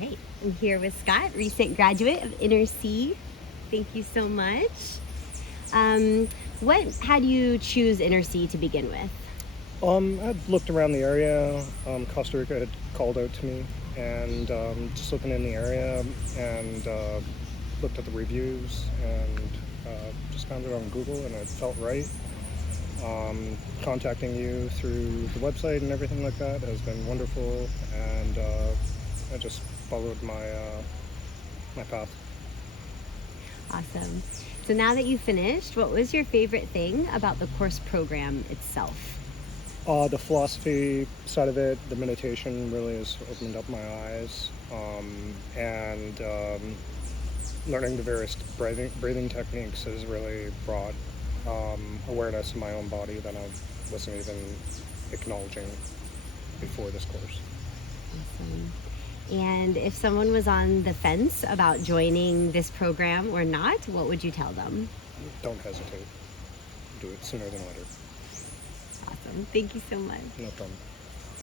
Okay, I'm here with Scott, recent graduate of InnerSea. Thank you so much. What had you choose InnerSea to begin with? I'd looked around the area. Costa Rica had called out to me, and just looking in the area and looked at the reviews and just found it on Google, and it felt right. Contacting you through the website and everything like that has been wonderful, and I just followed my path. Awesome. So now that you finished, what was your favorite thing about the course program itself? The philosophy side of it, the meditation really has opened up my eyes, and learning the various breathing techniques has really brought awareness in my own body that I wasn't even acknowledging before this course. Awesome. And if someone was on the fence about joining this program or not, what would you tell them? Don't hesitate. Do it sooner than later. Awesome. Thank you so much. No problem.